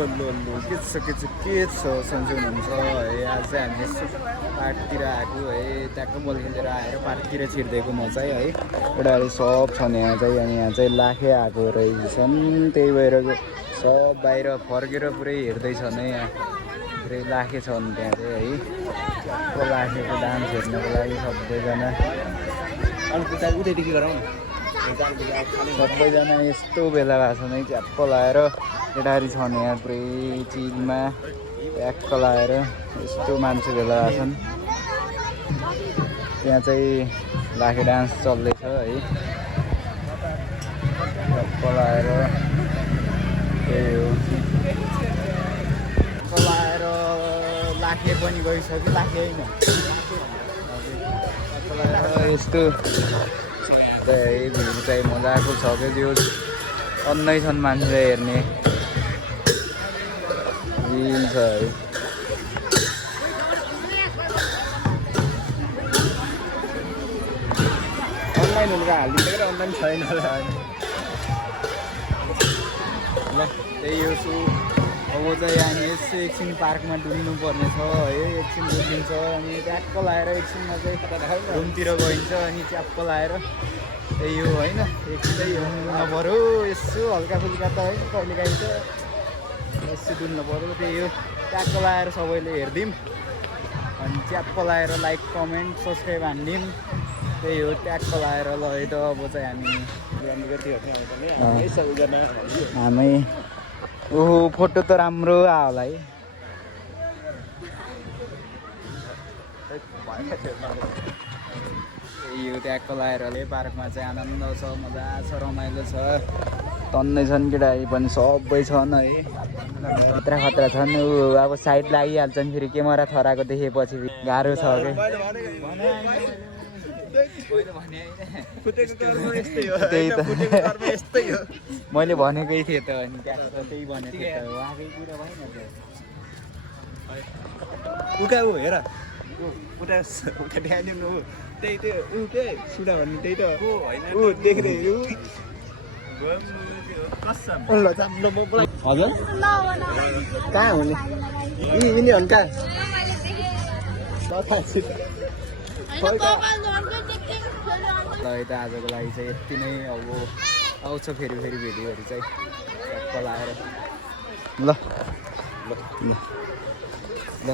के छ सन्चै हुनुहुन्छ है। आज चाहिँ हामी यसो पार्कतिर आएको है, ट्याक्क बल खेलेर आएर पार्कतिर छिर्दिएको मजा है। केटाहरू सब छन् यहाँ चाहिँ, अनि यहाँ चाहिँ लाखे आएको रहेछन्, त्यही भएर सब बाहिर फर्केर पुरै हेर्दैछन् है। यहाँ पुरै लाखे छन् त्यहाँ चाहिँ है, ट्याक्क लाखेको डान्स हेर्नको लागि सबैजना सबैजना यस्तो भेला भएको छन् है। च्याप्प लाएर केटाहरू छन् यहाँ पुरै चिलमा ट्याक्क लाएर यस्तो मान्छे भेला भएको छन्। त्यहाँ चाहिँ लाखे डान्स चल्दैछ है, ट्याक्क लाएर त्यही हो। ट्याक्क लाएर लाखे पनि गइसक्यो, लाखे होइन यस्तो भिड चाहिँ मजाको छ क्या। त्यो अन्नै छन् मान्छे हेर्ने रिल छ है। अनलाइन हुनुको हालिदिँदैन र अनलाइन छैन ल त्यही हो छु। अब चाहिँ हामी यसो एकछिन पार्कमा डुल्नु पर्ने छ है, एकछिन डुलिन्छ अनि ट्याक्क लाएर एकछिनमा चाहिँ रुमतिर गइन्छ अनि च्याप्प लाएर त्यही हो होइन। एकछिन डुल्नु पऱ्यो यसो हल्का फुल्का त है, कहिलेकाहीँ त यसो डुल्नु पऱ्यो। त्यही हो, ट्याक्क लाएर सबैले हेरिदिउँ अनि च्याप्प लाएर लाइक कमेन्ट सब्सक्राइब हानिदिउँ। त्यही हो, ट्याक्क लाएर ल है त। अब चाहिँ हामी ओहो फोटो त राम्रो आयो होला है। यो ट्याक्क लाएर पार्कमा चाहिँ आनन्द छ, मजा छ, रमाइलो छ। तन्नै छन् केटाहरू पनि सबै छन् है, खतरा खतरा छन्। अब साइड लागिहाल्छन् फेरि क्यामेरा थराको देखेपछि गाह्रो छ कि। मैले भनेकै थिएँ त, अनि त्यही भनेको थिएँ त, उहाँकै कुरा भएन त। उका ऊ हेर उता ध्यान त्यही त्यो ऊ के सुडा भन्ने त्यही त ऊ देख्दै हजुर कहाँ हुने यिनी हन् कहाँ ल यता आजको लागि चाहिँ यति नै। अब आउँछ फेरि भिडियोहरू चाहिँ ट्याक्क लाएर ल ल ल।